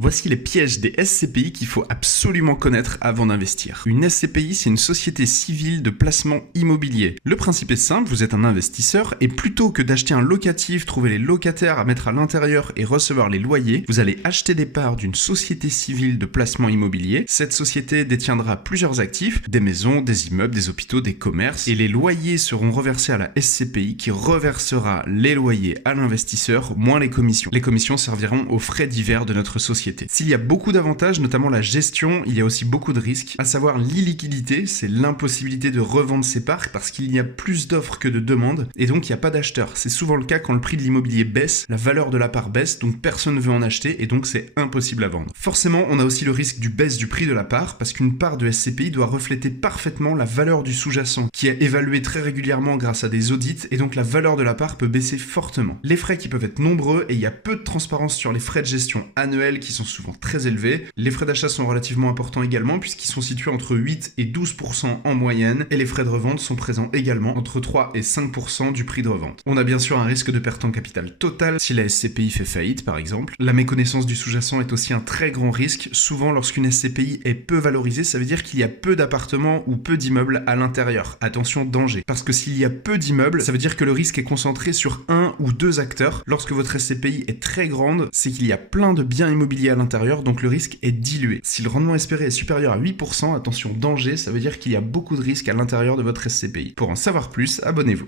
Voici les pièges des SCPI qu'il faut absolument connaître avant d'investir. Une SCPI, c'est une société civile de placement immobilier. Le principe est simple, vous êtes un investisseur et plutôt que d'acheter un locatif, trouver les locataires à mettre à l'intérieur et recevoir les loyers, vous allez acheter des parts d'une société civile de placement immobilier. Cette société détiendra plusieurs actifs, des maisons, des immeubles, des hôpitaux, des commerces, et les loyers seront reversés à la SCPI qui reversera les loyers à l'investisseur moins les commissions. Les commissions serviront aux frais divers de notre société. S'il y a beaucoup d'avantages, notamment la gestion, il y a aussi beaucoup de risques, à savoir l'illiquidité, c'est l'impossibilité de revendre ses parts parce qu'il y a plus d'offres que de demandes et donc il n'y a pas d'acheteurs. C'est souvent le cas quand le prix de l'immobilier baisse, la valeur de la part baisse, donc personne ne veut en acheter et donc c'est impossible à vendre. Forcément, on a aussi le risque du baisse du prix de la part parce qu'une part de SCPI doit refléter parfaitement la valeur du sous-jacent qui est évalué très régulièrement grâce à des audits et donc la valeur de la part peut baisser fortement. Les frais qui peuvent être nombreux et il y a peu de transparence sur les frais de gestion annuels qui sont souvent très élevés. Les frais d'achat sont relativement importants également puisqu'ils sont situés entre 8 et 12% en moyenne et les frais de revente sont présents également entre 3 et 5% du prix de revente. On a bien sûr un risque de perte en capital total si la SCPI fait faillite par exemple. La méconnaissance du sous-jacent est aussi un très grand risque. Souvent lorsqu'une SCPI est peu valorisée, ça veut dire qu'il y a peu d'appartements ou peu d'immeubles à l'intérieur. Attention, danger. Parce que s'il y a peu d'immeubles, ça veut dire que le risque est concentré sur un ou deux acteurs. Lorsque votre SCPI est très grande, c'est qu'il y a plein de biens immobiliers à l'intérieur, donc le risque est dilué. Si le rendement espéré est supérieur à 8%, attention, danger, ça veut dire qu'il y a beaucoup de risques à l'intérieur de votre SCPI. Pour en savoir plus, abonnez-vous.